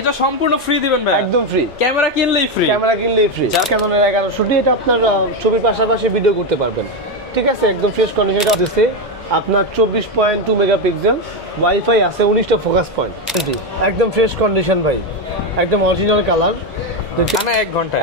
এটা সম্পূর্ণ ফ্রি দিবেন ভাই? একদম ফ্রি, ক্যামেরা কিনলেই ফ্রি। ক্যামেরা কিনলেই ফ্রি। ক্যাননের 1100D, এটা আপনার ছবির পাশাপাশি ভিডিও করতে পারবেন। ঠিক আছে, একদম ফ্রেশ কন্ডিশন আছে। আপনার 24.2 মেগাপিক্সেল, ওয়াইফাই আছে, 19টা ফোকাস পয়েন্ট। জি, একদম ফ্রেশ কন্ডিশন ভাই, একদম অরিজিনাল কালার। এক ঘন্টা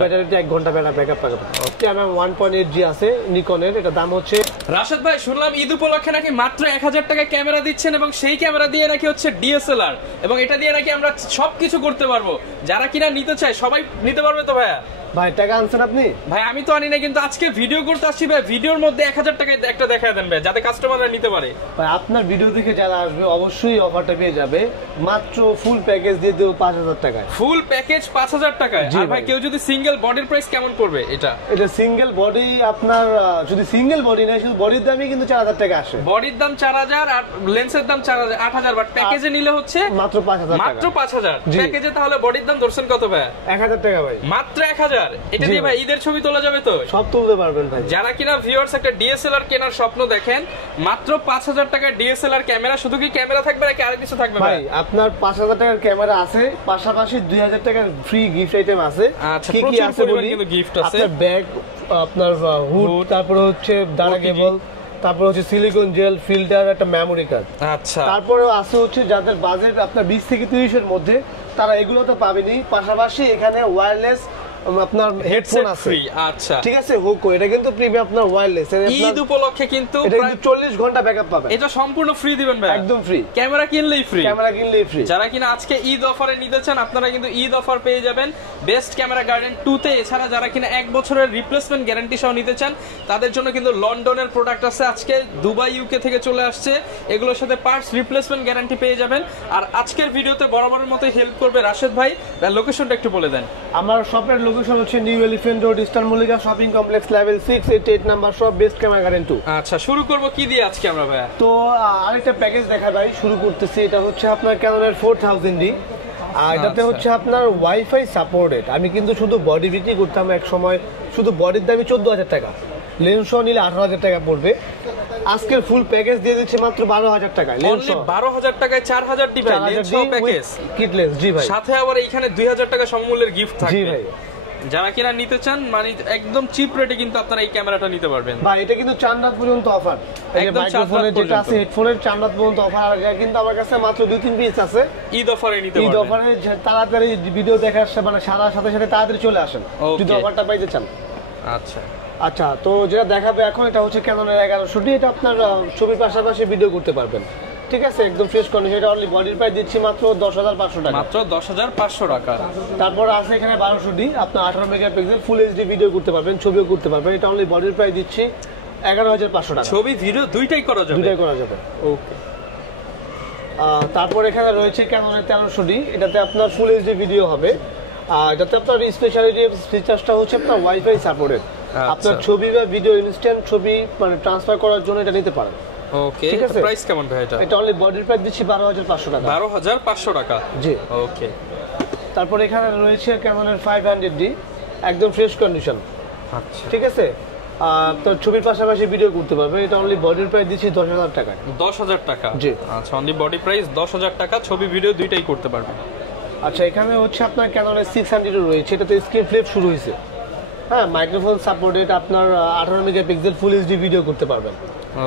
ব্যাটারিতে 1 ঘন্টা ব্যাকআপ পাবেন। ক্যামেরা 1.8G আছে নিকনের, এটা দাম হচ্ছে। রাশেদ ভাই, শুনলাম ঈদ উপলক্ষে নাকি মাত্র 1000 টাকায় ক্যামেরা দিচ্ছেন, এবং সেই ক্যামেরা দিয়ে নাকি হচ্ছে ডিএসএলআর, এবং এটা দিয়ে নাকি আমরা সবকিছু করতে পারবো। যারা কিনা নিতে চায় সবাই নিতে পারবে তো ভাইয়া? ভাই টাকা আনছেন আপনি? ভাই আমি তো আনি না, কিন্তু আজকে ভিডিও করতে আসছি ভাই। ভিডিওর মধ্যে 1000 টাকায় একটা দেখায় দেন ভাই, যাতে কাস্টমাররা নিতে পারে। ভাই আপনার ভিডিও দেখে যারা আসবে অবশ্যই অফারটা পেয়ে যাবে। মাত্র ফুল প্যাকেজ দিয়ে দেব 5000 টাকায়। ফুল প্যাকেজ 5000 টাকায়? আর ভাই কেউ যদি সিঙ্গেল বডির প্রাইস কেমন পড়বে এটা? এটা সিঙ্গেল বডি আপনার, যদি সিঙ্গেল বডি না, শুধু বডির দামই কিন্তু 4000 টাকা আসে। বডির দাম 4000 আর লেন্সের দাম 8000, বাট প্যাকেজে নিলে হচ্ছে মাত্র 5000 টাকা। মাত্র 5000 প্যাকেজে। তাহলে বডির দাম ধরছেন কত ভাই? 1000 টাকা ভাই। মাত্র 1000। এটা দিয়ে ভাই ঈদের ছবি তোলা যাবে তো? সব তুলতে পারবেন ভাই। যারা কিনা ভিউয়ার্স একটা ডিএসএলআর কেনার স্বপ্ন দেখেন, মাত্র 5000 টাকার ডিএসএলআর ক্যামেরা। শুধু কি ক্যামেরা থাকবে নাকি আরো কিছু থাকবে ভাই? আপনার 5000 টাকার ক্যামেরা আছে, পাশাপাশি 2000 টাকার ফ্রি গিফট আইটেম আছে। কি কি আছে বলি? গিফট আছে, আপনার ব্যাগ, আপনার হুড, তারপরে হচ্ছে ডাটা কেবল, তারপর হচ্ছে সিলিকন জেল, ফিল্টার, একটা মেমোরি কার্ড। আচ্ছা, তারপরে আছে হচ্ছে যাদের বাজেট আপনার 20 থেকে 30 এর মধ্যে, তারা এগুলো তো পাবেনই। পাশাপাশি এখানে ওয়্যারলেস আপনার হেডফোন আছে। আচ্ছা ঠিক আছে, হোকো, এটা কিন্তু প্রিমিয়াম আপনার ওয়্যারলেস। ঈদ উপলক্ষে কিন্তু এটা কিন্তু 40 ঘন্টা ব্যাকআপ পাবেন। এটা সম্পূর্ণ ফ্রি দিবেন ভাই? একদম ফ্রি, ক্যামেরা কিনলেই ফ্রি। ক্যামেরা কিনলেই ফ্রি। যারা কিনা আজকে ঈদ অফারে নিতে চান, আপনারা কিন্তু ঈদ অফার পেয়ে যাবেন বেস্ট ক্যামেরা গার্ডেন 2 তে। এছাড়া যারা কিনা 1 বছরের রিপ্লেসমেন্ট গ্যারান্টি সহ নিতে চান, তাদের জন্য কিন্তু লন্ডনের প্রোডাক্ট আছে। আজকে দুবাই ইউকে থেকে চলে আসছে, এগুলোর সাথে পার্টস রিপ্লেসমেন্ট গ্যারান্টি পেয়ে যাবেন। আর আজকের ভিডিওতে বরাবরের মতো হেল্প করবে রাশেদ ভাই। লোকেশনটা একটু বলে দেন। আমার শপের লোকেশন হচ্ছে new elephant road, eastern Mallika shopping complex, level 688 number shop, best camera garden 2। আচ্ছা, শুরু করব কি দিয়ে আজকে আমরা ভাই? তো আরেকটা প্যাকেজ দেখা ভাই, শুরু করতেছি। এটা হচ্ছে আপনার ক্যাননের 4000D, আর এটাতে হচ্ছে আপনার ওয়াইফাই সাপোর্টেড। আমি কিন্তু শুধু বডি বিক্রি করতাম এক সময়, শুধু বডির দামই 14000 টাকা, লেন্স সহ নিলে 18000 টাকা পড়বে। আজকের ফুল প্যাকেজ দিয়ে দিচ্ছে মাত্র 12000 টাকায়। লেন্স সহ 12000 টাকায় 4000 টি ভাই, লেন্স সহ প্যাকেজ, কিট লেন্স। জি ভাই, সাথে আবার এখানে 2000 টাকা সমমূল্যের গিফট থাকবে। জি ভাই, যারা কিনা নিতে চান মানে একদম চিপ রেটে কিন্তু আপনারা এই ক্যামেরাটা নিতে পারবেন ভাই। এটা কিন্তু 4 রাত পর্যন্ত অফার। এই যে মাইক্রোফোনের যেটা আছে, হেডফোনের 4 রাত পর্যন্ত অফার। আর কিন্তু আমার কাছে মাত্র 2-3 পিস আছে। ঈদ অফারে নিতে পারবেন। ঈদ অফারে তাড়াতাড়ি ভিডিও দেখার মানে সারার সাথে সাথে তাড়াতাড়ি চলে আসেন যদি অফারটা পাইতে চান। আচ্ছা আচ্ছা, তো যেটা দেখাবে এখন, এটা হচ্ছে ক্যাননের 1100D। এটা আপনার ছবির পাশাপাশি ভিডিও করতে পারবেন। ঠিক আছে, একদম ফ্রেশ কন্ডিশন। এটা অনলি বডির প্রাইস দিচ্ছি মাত্র 10500 টাকা। মাত্র 10500 টাকা। তারপর আছে এখানে 1200D, আপনার 18 মেগাপিক্সেল ফুল এইচডি ভিডিও করতে পারবেন, ছবিও করতে পারবেন। এটা অনলি বডির প্রাইস দিচ্ছি 11500 টাকা। ছবি ভিডিও দুইটাই করা যাবে? দুইটাই করা যাবে। ওকে। তারপর এখানে রয়েছে ক্যাননের 1300D, এটাতে আপনার ফুল এইচডি ভিডিও হবে। আর এটাতে আপনার স্পেশালিটি ফিচারসটা হচ্ছে আপনার ওয়াইফাই সাপোর্টেড। আপনার ছবি বা ভিডিও ইনস্ট্যান্ট ছবি মানে ট্রান্সফার করার জন্য এটা নিতে পারেন। ওকে, ঠিক আছে। প্রাইস কেমন ভাই এটা? এটা অনলি বডির প্রাইস দিচ্ছি 12500 টাকা। 12500 টাকা? জি। ওকে। তারপর এখানে রয়েছে ক্যাননের 500D, একদম ফ্রেশ কন্ডিশন। আচ্ছা, ঠিক আছে। তো ছবির পাশাপাশি ভিডিও করতে পারবে। এটা অনলি বডির প্রাইস দিচ্ছি 10000 টাকা। 10000 টাকা? জি। আচ্ছা, অনলি বডি প্রাইস 10000 টাকা, ছবি ভিডিও দুইটাই করতে পারবে। আচ্ছা, এখানে হচ্ছে আপনার ক্যাননের 600 রয়েছে। এটাতে স্ক্রিন ফ্লিপ শুরু হয়েছে। হ্যাঁ, মাইক্রোফোন সাপোর্টেড, আপনার 18 মেগাপিক্সেল ফুল এইচডি ভিডিও করতে পারবেন।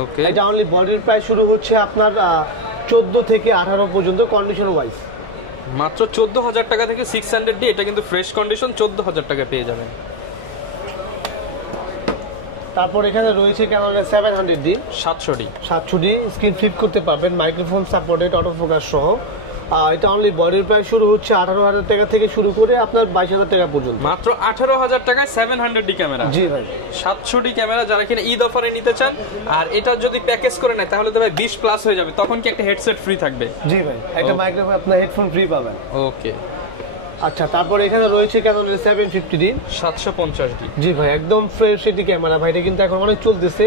ওকে। এটা অনলি বডির প্রাইস শুরু হচ্ছে আপনার 14 থেকে 18 পর্যন্ত কন্ডিশন ওয়াইজ। মাত্র 14000 টাকা থেকে 600D। এটা কিন্তু ফ্রেশ কন্ডিশন, 14000 টাকা পেয়ে যাবেন। তারপর এখানে রয়েছে ক্যাননের 700D, 700D স্ক্রিন ফ্লিপ করতে পারবেন, মাইক্রোফোন সাপোর্টেড, অটো ফোকাস সহ। এটা অনলি বডির প্রাইস শুরু হচ্ছে 18000 টাকা থেকে শুরু করে আপনার 22000 টাকা পর্যন্ত। মাত্র 18000 টাকায় 700D ক্যামেরা? জি ভাই, 700D ক্যামেরা যারা কিনা ঈদ অফারে নিতে চান। আর এটা যদি প্যাকেজ করে নেয় তাহলে তো ভাই 20 প্লাস হয়ে যাবে, তখন কি একটা হেডসেট ফ্রি থাকবে? জি ভাই, একটা মাইক্রোফোন আপনার হেডফোন ফ্রি পাবেন। ওকে। আচ্ছা, তারপর এখানে রয়েছে ক্যাননের 750D, 750D। জি ভাই, একদম ফ্রেশ এটি ক্যামেরা ভাই। এটা কিন্তু এখন অনেক চলতেছে।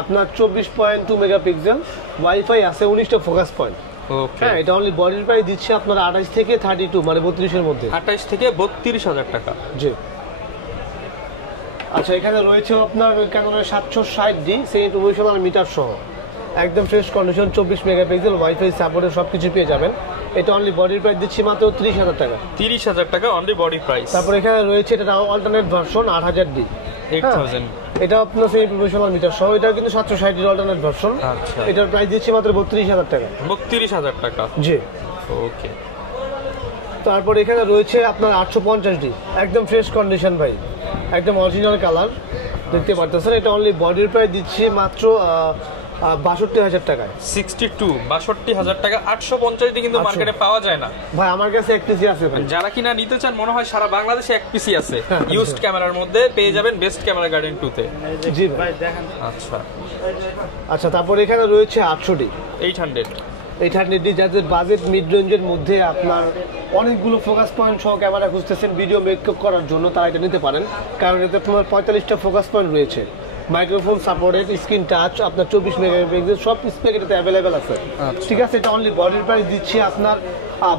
আপনার 24.2 মেগাপিক্সেল, ওয়াইফাই আছে, 19টা ফোকাস পয়েন্ট। ওকে। হ্যাঁ, এটা অনলি বডির প্রাইস দিচ্ছে আপনার 28 থেকে 32 মানে 32 এর মধ্যে। 28 থেকে 32000 টাকা। জি। আচ্ছা, এখানে রয়েছে আপনার ক্যাননের 760D, সেই প্রফেশনাল মিটার সহ, একদম ফ্রেশ কন্ডিশন, 24 মেগাপিক্সেল, ওয়াইফাই সাপোর্টে সবকিছু পেয়ে যাবেন। এটা অনলি বডির প্রাইস দিচ্ছি মাত্র 30,000 টাকা। 30,000 টাকা অনলি বডি প্রাইস। তারপর এখানে রয়েছে এটা অল্টারনেট ভার্সন 8000D, 8000। এটা আপনার সেমি প্রফেশনাল মিটার সহ, এটা কিন্তু 760 এর অল্টারনেট ভার্সন। আচ্ছা, এটার প্রাইস দিচ্ছি মাত্র 32,000 টাকা। 32,000 টাকা, জি। ওকে। তারপর এখানে রয়েছে আপনার 850D, একদম ফ্রেশ কন্ডিশন ভাই, একদম অরিজিনাল কালার দেখতে পারতেছেন। এটা অনলি বডির প্রাইস দিচ্ছি মাত্র 62,000 টাকায়। 62,000 টাকা। 850 কিন্তু মার্কেটে পাওয়া যায় না ভাই, আমার কাছে এক পিসি আছে ভাই। যারা কিনা নিতে চান, মনে হয় সারা বাংলাদেশে এক পিসি আছে। ইউজড ক্যামেরার মধ্যে পেয়ে যাবেন বেস্ট ক্যামেরা গার্ডেন 2 তে। জি ভাই দেখেন। আচ্ছা আচ্ছা, তারপর এখানে রয়েছে 800D, 800D, যাদের বাজেট মিড রেঞ্জের মধ্যে আপনার অনেকগুলো ফোকাস পয়েন্ট সহ ক্যামেরা খুঁজতেছেন ভিডিও মেকআপ করার জন্য, তারা এটা নিতে পারেন। কারণ এতে তোমার 45টা ফোকাস পয়েন্ট রয়েছে, মাইক্রোফোন সাপোর্টেড, স্ক্রিন টাচ, আপনার 24 মেগাপিক্সেল, সব স্পেক এটাতে অ্যাভেলেবেল আছে। ঠিক আছে, এটা অনলি বডির প্রাইস দিচ্ছি আপনার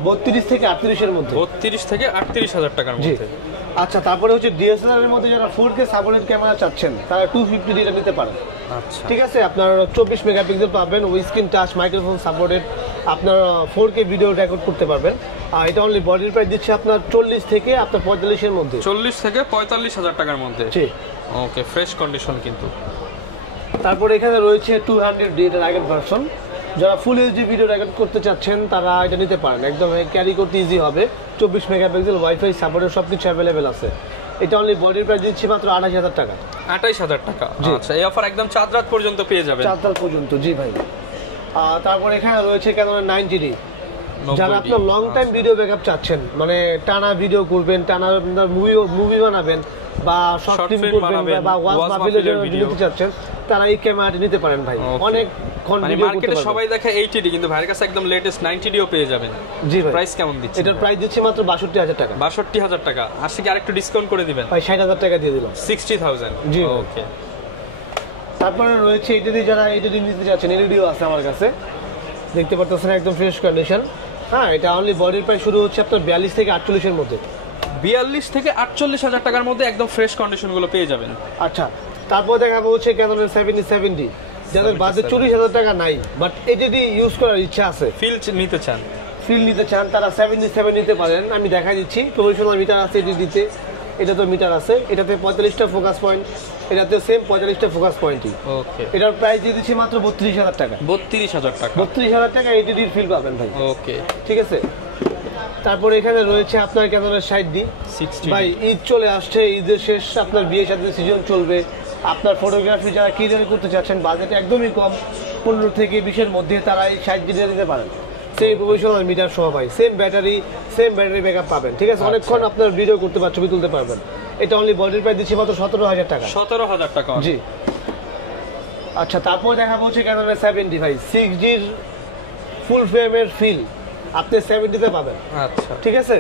32 থেকে 38 এর মধ্যে। 32 থেকে 38,000 টাকার মধ্যে। আচ্ছা, তারপরে হচ্ছে ডিএসএলআর এর মধ্যে যারা 4K সাপোর্টেড ক্যামেরা চাচ্ছেন তারা 250D এটা নিতে পারেন। আচ্ছা, ঠিক আছে, আপনার 24 মেগাপিক্সেল পাবেন, ওই স্ক্রিন টাচ, মাইক্রোফোন সাপোর্টেড, আপনার 4K ভিডিও রেকর্ড করতে পারবেন। আর এটা অনলি বডির প্রাইস দিচ্ছে আপনার 40 থেকে আপনার 45 এর মধ্যে। 40 থেকে 45,000 টাকার মধ্যে। জি, ওকে, ফ্রেশ কন্ডিশন কিন্তু। তারপর এখানে রয়েছে 200D, এর আগের ভার্সন। যারা ফুল এইচডি ভিডিও রেকর্ড করতে চাচ্ছেন তারা এটা নিতে পারেন, একদম ক্যারি করতে ইজি হবে। 24 মেগাপিক্সেল, ওয়াইফাই সাপোর্টের সব কিছু অ্যাভেলেবেল আছে। এটা অনলি বডির প্রাইস দিচ্ছি মাত্র 28,000 টাকা। 28,000 টাকা। আচ্ছা, এই অফার একদম চাঁদ রাত পর্যন্ত পেয়ে যাবেন। চাঁদ রাত পর্যন্ত, জি ভাই। তারপর এখানে রয়েছে ক্যানোন 90D, যারা আপনার লং টাইম ভিডিও ব্যাকআপ চাচ্ছেন, মানে টানা ভিডিও করবেন, টানা মুভি বানাবেন বা শর্ট ফিল্ম করবেন বা ওয়াজ মাহফিলের জন্য নিতে চাচ্ছেন, তারা এই ক্যামেরাটি নিতে পারেন ভাই। অনেক মার্কেটে সবাই দেখে 80D, কিন্তু ভাইয়ের কাছে একদম লেটেস্ট 90Dও পেয়ে যাবেন। জি ভাই। প্রাইস কেমন দিচ্ছেন? এটার প্রাইস দিচ্ছি মাত্র 62,000 টাকা। 62,000 টাকা। আসছে কি আরেকটু ডিসকাউন্ট করে দিবেন? ভাই 60,000 টাকা দিয়ে দিলাম। 60,000। জি, ওকে। তারপরে রয়েছে এইটাদি, যারা এইটাদি নিতে চাচ্ছেন, এলইডিও আছে আমার কাছে, দেখতে পারতেছেন একদম ফ্রেশ কন্ডিশন। হ্যাঁ, এটা অনলি বডির প্রাইস শুরু হচ্ছে আপনার 42 থেকে 48 এর মধ্যে। 42 থেকে 48,000 টাকার মধ্যে একদম ফ্রেশ কন্ডিশন গুলো পেয়ে যাবেন। আচ্ছা, তারপর দেখাবো হচ্ছে ক্যানোনের 7070, যাদের বাজেট 40,000 টাকা নাই বাট এডিডি ইউজ করার ইচ্ছা আছে, ফিল নিতে চান, তারা 77 নিতে পারেন। আমি দেখা দিচ্ছি, প্রফেশনাল মিটার আছে এডিডিতে, এটা তো মিটার আছে, এটাতে 45টা ফোকাস পয়েন্ট, এটাতে সেম 45টা ফোকাস পয়েন্টই। ওকে, এটার প্রাইস দিয়ে দিচ্ছি মাত্র 32,000 টাকা। 32,000 টাকা। 32,000 টাকা এডিডির ফিল পাবেন ভাই। ওকে, ঠিক আছে। তারপর এখানে রয়েছে আপনার ক্যানোনের 60D। ভাই, ঈদ চলে আসছে, ঈদের শেষ, আপনার বিয়ে শাদীর সিজন চলবে, আপনার ফটোগ্রাফি যারা ক্লিয়ার করতে চাচ্ছেন, বাজেট একদমই কম, 15 থেকে 20 এর মধ্যে, তারা এই 60D নিতে পারেন। সেম প্রফেশনাল মিটার সহ ভাই, সেম ব্যাটারি ব্যাকআপ পাবেন। ঠিক আছে, অনেকক্ষণ আপনার ভিডিও করতে পারবেন, ছবি তুলতে পারবেন। এটা অনলি বডির প্রাইস দিচ্ছি মাত্র 17,000 টাকা। 17,000 টাকা। জি। আচ্ছা, তারপর দেখাবো হচ্ছে ক্যানোনের 70 ভাই, 6Gর ফুল ফ্রেমের ফিল আপনি 70তে পাবেন। আচ্ছা, ঠিক আছে।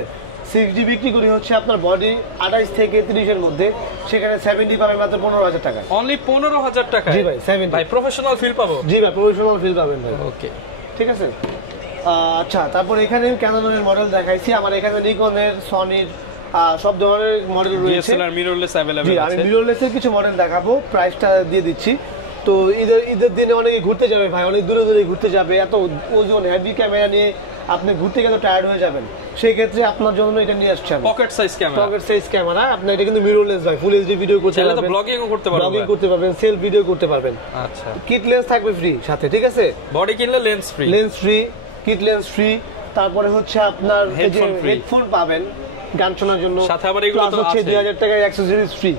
6D বিক্রি করি হচ্ছে আপনার বডি 28 থেকে 30 এর মধ্যে, সেখানে 70 পাবেন মাত্র 15,000 টাকা। অনলি 15,000 টাকা। জি ভাই, 70। ভাই প্রফেশনাল ফিল পাবো? জি ভাই, প্রফেশনাল ফিল পাবেন ভাই। ওকে, ঠিক আছে। আচ্ছা, তারপর এখানে ক্যানোনের মডেল দেখাইছি, আমার এখানে নিকনের, সনির সব ধরনের মডেল রয়েছে। ডিএসএলআর মিররলেস अवेलेबल আছে। আমি মিররলেসের কিছু মডেল দেখাবো, প্রাইসটা দিয়ে দিচ্ছি। তো ঈদের দিনে অনেকে ঘুরতে যাবে ভাই, অনেক দূরে দূরে ঘুরতে যাবে, এত ওজন হেভি ক্যামেরা নিয়ে আপনি ঘুরতে গেলে টায়ার্ড হয়ে যাবেন, সেই ক্ষেত্রে আপনার জন্য এটা নিয়ে আসছে। পকেট সাইজ ক্যামেরা, আপনি এটা কিন্তু মিররলেস ভাই, ফুল এইচডি ভিডিও করতে পারবেন, ব্লগিংও করতে পারবেন, সেলফ ভিডিও করতে পারবেন। আচ্ছা, কিট লেন্স থাকবে ফ্রি সাথে। ঠিক আছে, বডি কিনলে lens free, kit lens free. তারপরে হচ্ছে আপনার হেডফোন পাবেন গান শোনার জন্য, সাথে আবার এগুলো তো হচ্ছে 2,000 টাকার অ্যাকসেসরিজ ফ্রি।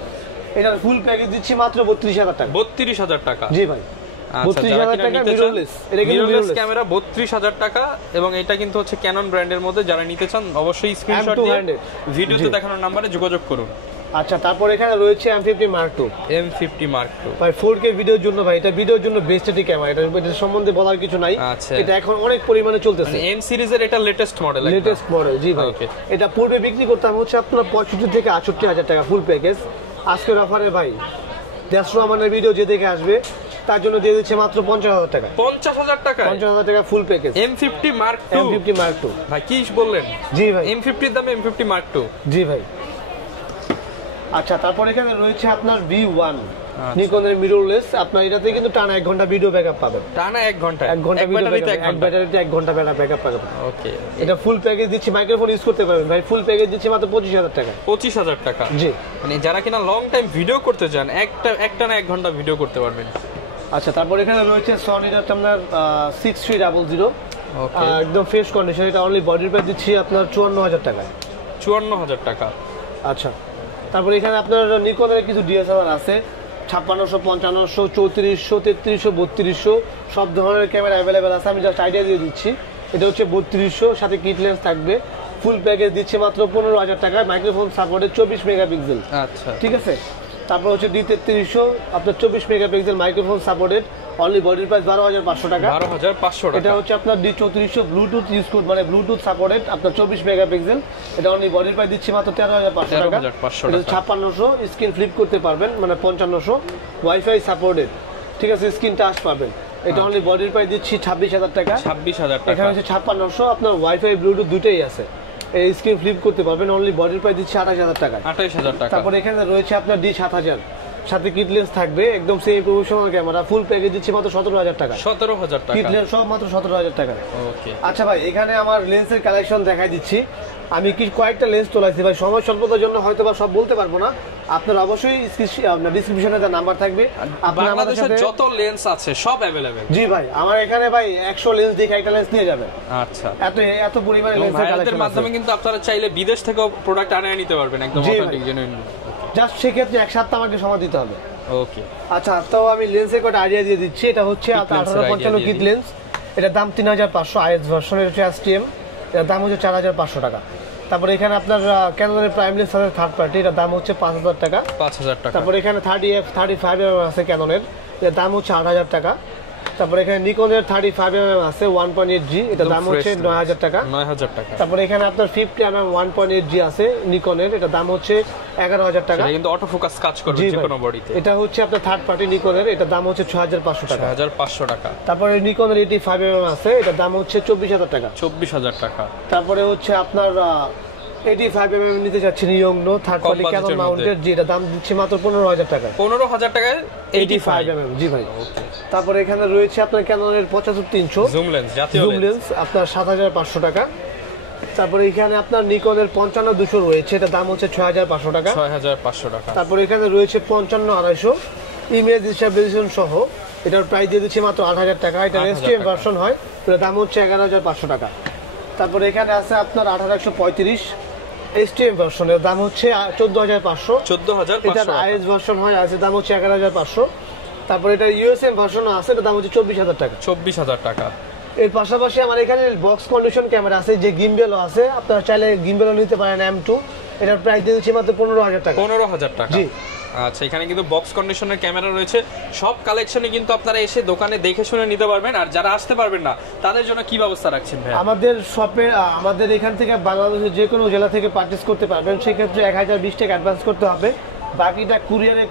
এটার ফুল প্যাকেজ দিচ্ছি মাত্র 32,000 টাকা। 32,000 টাকা। জি ভাই, 32,000 টাকা মিররলেস। এটা কিন্তু মিররলেস ক্যামেরা 32,000 টাকা, এবং এটা কিন্তু হচ্ছে ক্যানন ব্র্যান্ডের মধ্যে। যারা নিতে চান অবশ্যই স্ক্রিনশট দিয়ে ভিডিওতে দেখানোর নম্বরে যোগাযোগ করুন। আচ্ছা, তারপর এখানে রয়েছে M50 Mark II। M50 Mark II ভাই 4K ভিডিওর জন্য ভাই, এটা ভিডিওর জন্য বেস্ট একটি ক্যামেরা, এটা সম্বন্ধে বলার কিছু নাই। এটা এখন অনেক পরিমাণে চলতেছে, M সিরিজের এটা লেটেস্ট মডেল। জি ভাই। এটা পূর্বে বিক্রি করতাম হচ্ছে আপনার 65 থেকে 68,000 টাকা ফুল প্যাকেজ। আজকের অফারে ভাই 150 রহমানের ভিডিও যে দেখে আসবে তার জন্য দিয়ে দিচ্ছে মাত্র 50,000 টাকা। 50,000 টাকা? 50,000 টাকা full package. M50 Mark II। M50 Mark II ভাই কি বললেন? জি ভাই, M50 এর দামে M50 Mark II। জি ভাই। আচ্ছা, তারপর এখানে রয়েছে আপনার V1 নিকনের মিররলেস। আপনার এটাতে কিন্তু টানা 1 ঘন্টা ভিডিও ব্যাকআপ পাবেন। টানা 1 ঘন্টা? 1 ঘন্টা ব্যাটারিতে 1 ঘন্টা ব্যাকআপ পাবেন। ওকে, এটা ফুল প্যাকেজ দিচ্ছি, মাইক্রোফোন ইউজ করতে পারবেন ভাই। ফুল প্যাকেজ দিচ্ছি মাত্র 25000 টাকা। 25000 টাকা? জি। মানে যারা কিনা লং টাইম ভিডিও করতে চান, একটানা 1 ঘন্টা ভিডিও করতে পারবেন। আচ্ছা, তারপর এখানে রয়েছে সনির আপনার 6300, একদম ফ্রেশ কন্ডিশন। এটা অনলি বডির প্রাইস দিচ্ছি আপনার 54000 টাকা। 54000 টাকা। আচ্ছা, তারপর এখানে আপনার নিকনের কিছু ডিএসএলআর আছে, 5600, 5500, 3400, 3300, 3200 সব ধরনের ক্যামেরা অ্যাভেলেবেল আছে। আমি জাস্ট আইডিয়া দিয়ে দিচ্ছি। এটা হচ্ছে 3200, সাথে কিট লেন্স থাকবে। ফুল প্যাকেজ দিচ্ছে মাত্র 15000 টাকা। মাইক্রোফোন সাপোর্টে 24 মেগাপিক্সেল। আচ্ছা, ঠিক আছে। তারপর হচ্ছে D3300, আপনার 24 মেগাপিক্সেল মাইক্রোফোন সাপোর্টেড, অনলি বডির প্রাইস 12500 টাকা। 12500 টাকা। এটা হচ্ছে আপনার D3400 ব্লুটুথ ইউজ করতে, মানে ব্লুটুথ সাপোর্টেড, আপনার 24 মেগাপিক্সেল। এটা অনলি বডির প্রাইস দিচ্ছি মাত্র 13500 টাকা। এটা 5600, স্ক্রিন ফ্লিপ করতে পারবেন, মানে 5500, ওয়াইফাই সাপোর্টেড, ঠিক আছে, স্ক্রিন টাচ পাবেন। এটা অনলি বডির প্রাইস দিচ্ছি 26000 টাকা। 26000 টাকা। এখানে হচ্ছে 5600, আপনার ওয়াইফাই ব্লুটুথ দুটোই আছে। এই স্ক্রিন ফ্লিপ করতে পারবেন, অনলি বডির প্রাইস দিচ্ছি 28000 টাকা। 28000 টাকা। তারপর এখানে রয়েছে আপনার D7000, সাথে কিট লেন্স থাকবে, একদম same professional camera. Full package দিচ্ছি মাত্র 17000 টাকা। 17000 টাকা, কিট লেন্স সব মাত্র 17000 টাকা। ওকে, আচ্ছা ভাই, এখানে আমার লেন্সের কালেকশন দেখাই দিচ্ছি। আমি কি কয়েকটা লেন্স তোলাইছি ভাই, সময় স্বল্পতার জন্য হয়তো বা সব বলতে পারবো না। আপনার অবশ্যই ডেসক্রিপশনে তার নাম্বার থাকবে। বাংলাদেশের যত লেন্স আছে সব अवेलेबल। জি ভাই, আমার এখানে ভাই 100 লেন্স দেখে একটা লেন্স নিয়ে যাবেন। আচ্ছা, এত পরিমাণে লেন্সের কালেকশন মাধ্যমে কিন্তু আপনারা চাইলে বিদেশ থেকেও প্রোডাক্ট আনিয়ে নিতে পারবেন, একদম অথেন্টিক জেনুইন। জাস্ট সেক্ষেত্রে এক সপ্তাহ আমাকে সময় দিতে হবে। ওকে, আচ্ছা, তো আমি লেন্সের কটা আইডিয়া দিয়ে দিচ্ছি। এটা হচ্ছে 1855 কিট লেন্স, এটার দাম 3500। আইএস ভার্সন, এটা হচ্ছে STM, এটার দাম হচ্ছে 4500 টাকা। তারপর এখানে আপনার ক্যানোনের প্রাইম লেন্স আছে থার্ড পার্টি, এটার দাম হচ্ছে 5000 টাকা। 5000 টাকা। তারপর এখানে 35mm আছে ক্যানোনের, এটার দাম হচ্ছে 8000 টাকা। তারপর এখানে নিকনের 35mm আছে 1.8G, এটার দাম হচ্ছে 9000 টাকা। 9000 টাকা। তারপর এখানে আপনার 50mm 1.8G আছে নিকনের, এটার দাম হচ্ছে 11000 টাকা। এটা কিন্তু অটো ফোকাস কাজ করবে যে কোনো বডিতে। এটা হচ্ছে আপনার থার্ড পার্টি নিকনের, এটার দাম হচ্ছে 6500 টাকা। 6500 টাকা। তারপরে নিকনের 85mm আছে, এটার দাম হচ্ছে 24000 টাকা। 24000 টাকা। তারপরে হচ্ছে আপনার 85mm নিতে যাচ্ছেন ইয়ংনো থার্ড পার্টি ক্যানন মাউন্টেড, যেটা দাম দিচ্ছে মাত্র 15000 টাকা। 15000 টাকায় 85mm। জি ভাই। তারপরে এখানে রয়েছে আপনার ক্যাননের 75300 জুম লেন্স, জাতীয় লেন্স, আপনার 7500 টাকা। তারপরে এখানে আপনার নিকনের 55200 রয়েছে, এটা দাম হচ্ছে 6500 টাকা। 6500 টাকা। তারপরে এখানে রয়েছে 55250 ইমেজ স্টেবিলাইজেশন সহ, এটার প্রাইস দিয়ে দিচ্ছি মাত্র 8000 টাকা। এটা STM ভার্সন হয়, এটার দাম হচ্ছে 11500 টাকা। তারপরে এখানে আছে আপনার 18135 STM ভার্সনের দাম হচ্ছে 14500। 14500। এটা আইএস ভার্সন হয়, আইএস দাম হচ্ছে 11500। তারপর এটা USM ভার্সন আছে, এটার দাম হচ্ছে 24000 টাকা। 24000 টাকা। এর পাশাপাশি আমার এখানে বক্স কন্ডিশন ক্যামেরা আছে, যে গিম্বেলও আছে, আপনারা চাইলে গিম্বেলও নিতে পারেন M2, এটার প্রাইস দিয়ে দিচ্ছি মাত্র 15000 টাকা। 15000 টাকা। জি। আচ্ছা, এখানে কিন্তু বক্স কন্ডিশনের ক্যামেরা রয়েছে। সব কালেকশনে কিন্তু আপনারা এসে দোকানে দেখে শুনে নিতে পারবেন। আর যারা আসতে পারবেন না তাদের জন্য কি ব্যবস্থা রাখছেন ভাই? আমাদের শপে, আমাদের এখান থেকে বাংলাদেশের যে কোনো জেলা থেকে পারচেজ করতে পারবেন। সেক্ষেত্রে 1020 টাকা অ্যাডভান্স করতে হবে, বাকিটা কুরিয়ারে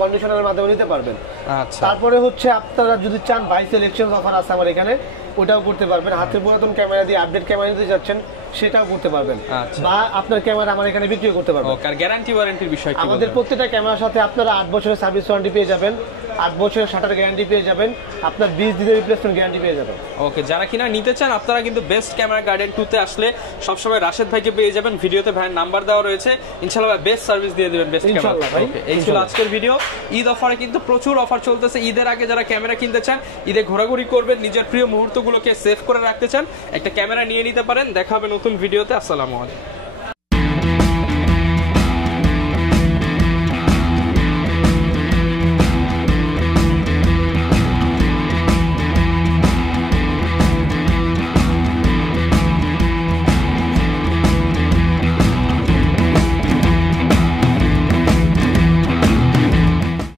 কন্ডিশনারের মাধ্যমে নিতে পারবেন। আচ্ছা, তারপরে হচ্ছে আপনারা যদি চান বাই সিলেকশন অফার আছে আমার এখানে, ওটাও করতে পারবেন। হাতের পুরাতন ক্যামেরা দিয়ে আপডেট ক্যামেরা নিতে যাচ্ছেন, সেটাও করতে পারবেন। বা আপনার ক্যামেরা আমার এখানে বিক্রি করতে পারবেন। আর গ্যারান্টি ওয়ারেন্টির বিষয় কি? আমাদের প্রত্যেকটা ক্যামেরার সাথে আপনারা 8 বছরের সার্ভিস ওয়ারেন্টি পেয়ে যাবেন, 8 বছরের শাটার গ্যারান্টি পেয়ে যাবেন, আপনার 20 দিনের রিপ্লেসমেন্ট গ্যারান্টি পেয়ে যাবেন। ওকে, যারা কিনা নিতে চান আপনারা কিন্তু বেস্ট ক্যামেরা গার্ডেন 2 তে আসলে সবসময় রাশেদ ভাইকে পেয়ে যাবেন। ভিডিওতে ভাইয়ের নাম্বার দেওয়া রয়েছে, ইনশাআল্লাহ ভাই বেস্ট সার্ভিস দিয়ে দিবেন, বেস্ট ক্যামেরা। ওকে, এই ছিল আজকের ভিডিও। ঈদ অফারে কিন্তু প্রচুর অফার চলতেছে। ঈদের আগে যারা ক্যামেরা কিনতে চান, ঈদে ঘোরাঘুরি করবেন, নিজের প্রিয় মুহূর্তগুলোকে সেভ করে রাখতে চান, একটা ক্যামেরা নিয়ে নিতে পারেন। দেখা হবে নতুন ভিডিওতে। আসসালামু আলাইকুম।